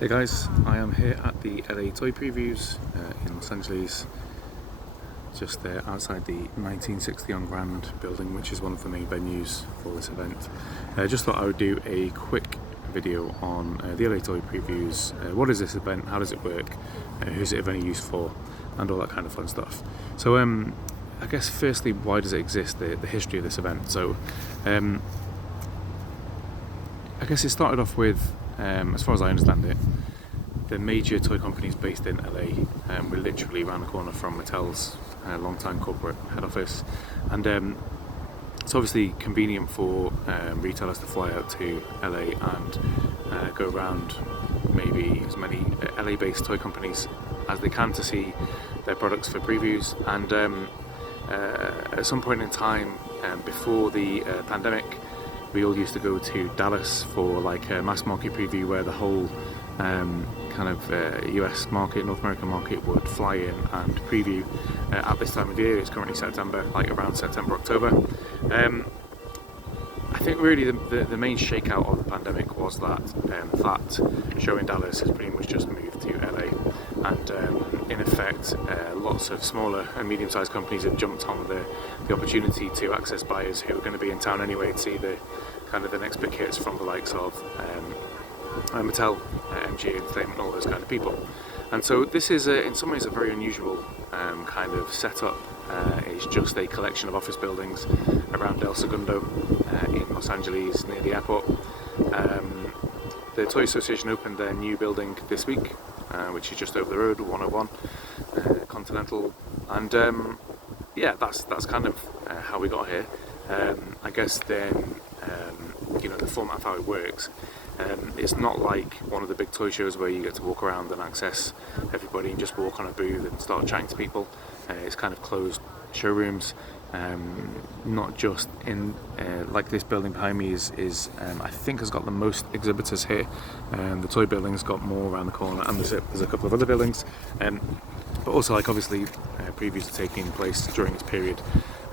Hey guys, I am here at the LA Toy Previews in Los Angeles, just outside the 1960 on Grand building, which is one of the main venues for this event. Just thought I would do a quick video on the LA Toy Previews. What is this event? How does it work? Who's it of any use for? And all that kind of fun stuff. So I guess firstly, why does it exist? The history of this event. So I guess it started off with, as far as I understand it, the major toy companies based in LA were literally around the corner from Mattel's long-time corporate head office, and it's obviously convenient for retailers to fly out to LA and go around maybe as many LA-based toy companies as they can to see their products for previews. And at some point in time before the pandemic, we all used to go to Dallas for like a mass market preview where the whole kind of US market, North American market would fly in and preview at this time of year. It's currently September, like around September, October. I think really the main shakeout of the pandemic was that that show in Dallas has pretty much just moved to LA, and in effect lots of smaller and medium-sized companies have jumped on the opportunity to access buyers who are going to be in town anyway to see the kind of the next big hits from the likes of Mattel, MG Entertainment, all those kind of people. And so this is in some ways a very unusual kind of setup. It's just a collection of office buildings around El Segundo in Los Angeles near the airport. The Toy Association opened their new building this week, which is just over the road, 101 Continental, and yeah, that's kind of how we got here. I guess then the format of how it works. It's not like one of the big toy shows where you get to walk around and access everybody and just walk on a booth and start chatting to people. It's kind of closed showrooms, not just in like this building behind me is I think has got the most exhibitors here. The toy building's got more around the corner, and there's a couple of other buildings, but also like obviously previews are taking place during this period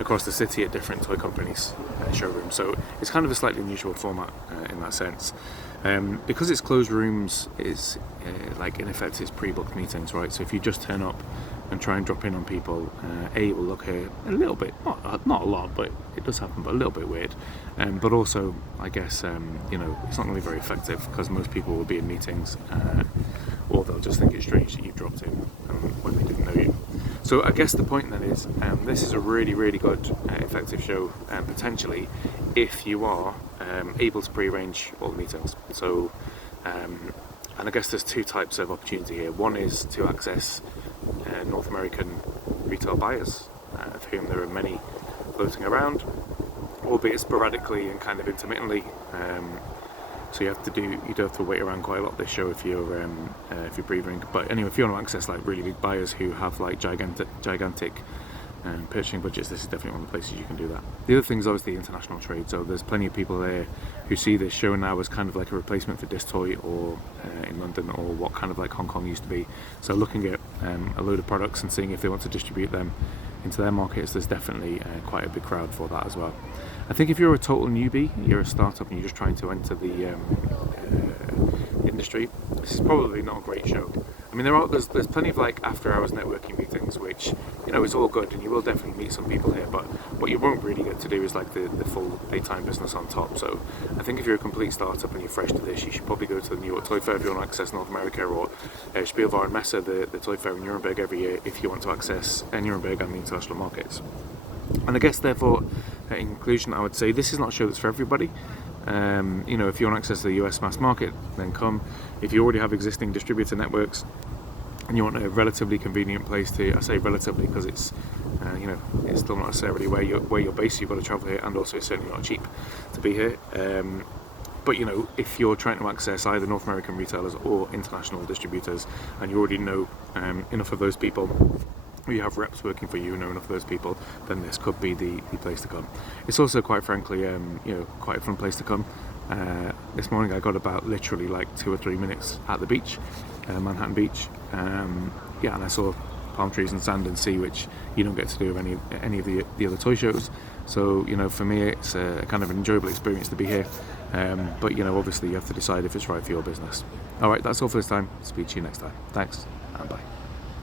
across the city at different toy companies' showrooms. So it's kind of a slightly unusual format in that sense. Because it's closed rooms, it's like in effect it's pre-booked meetings, right? So if you just turn up and try and drop in on people, it will look a little bit, not a lot, but it does happen, but a little bit weird. But also, I guess, it's not going to be very effective because most people will be in meetings, or they'll just think it's strange that you've dropped in when they didn't know you. So I guess the point then is, this is a really, really good, effective show, potentially, if you are able to pre-arrange all the meetings. So, and I guess there's two types of opportunity here. One is to access North American retail buyers, of whom there are many floating around, albeit sporadically and kind of intermittently. So you do have to wait around quite a lot this show if you're pre-arranging. But anyway, if you want to access like really big buyers who have like gigantic purchasing budgets, this is definitely one of the places you can do that. The other thing is obviously international trade. So there's plenty of people there who see this show now as kind of like a replacement for Distoy or in London, or what kind of like Hong Kong used to be. So looking at a load of products and seeing if they want to distribute them into their markets, there's definitely quite a big crowd for that as well. I think if you're a total newbie, you're a startup and you're just trying to enter the industry, this is probably not a great show. I mean, there's plenty of like after-hours networking meetings, which is all good, and you will definitely meet some people here. But what you won't really get to do is like the full daytime business on top. So I think if you're a complete startup and you're fresh to this, you should probably go to the New York Toy Fair if you want to access North America, or Spielwarenmesse, the toy fair in Nuremberg every year, if you want to access Nuremberg and the international markets. And I guess therefore, in conclusion, I would say this is not a show that's for everybody. If you want to access the US mass market, then come. If you already have existing distributor networks and you want a relatively convenient place to, I say relatively because it's it's still not necessarily where you're based. You've got to travel here, and also it's certainly not cheap to be here. But if you're trying to access either North American retailers or international distributors, and you already know enough of those people, or you have reps working for you and know enough of those people, then this could be the place to come. It's also quite frankly, quite a fun place to come. This morning I got about literally like 2 or 3 minutes at the beach, Manhattan Beach. And I saw palm trees and sand and sea, which you don't get to do at any of the other toy shows. So for me, it's a kind of an enjoyable experience to be here. But you know, obviously you have to decide if it's right for your business. All right, that's all for this time. Speak to you next time. Thanks and bye.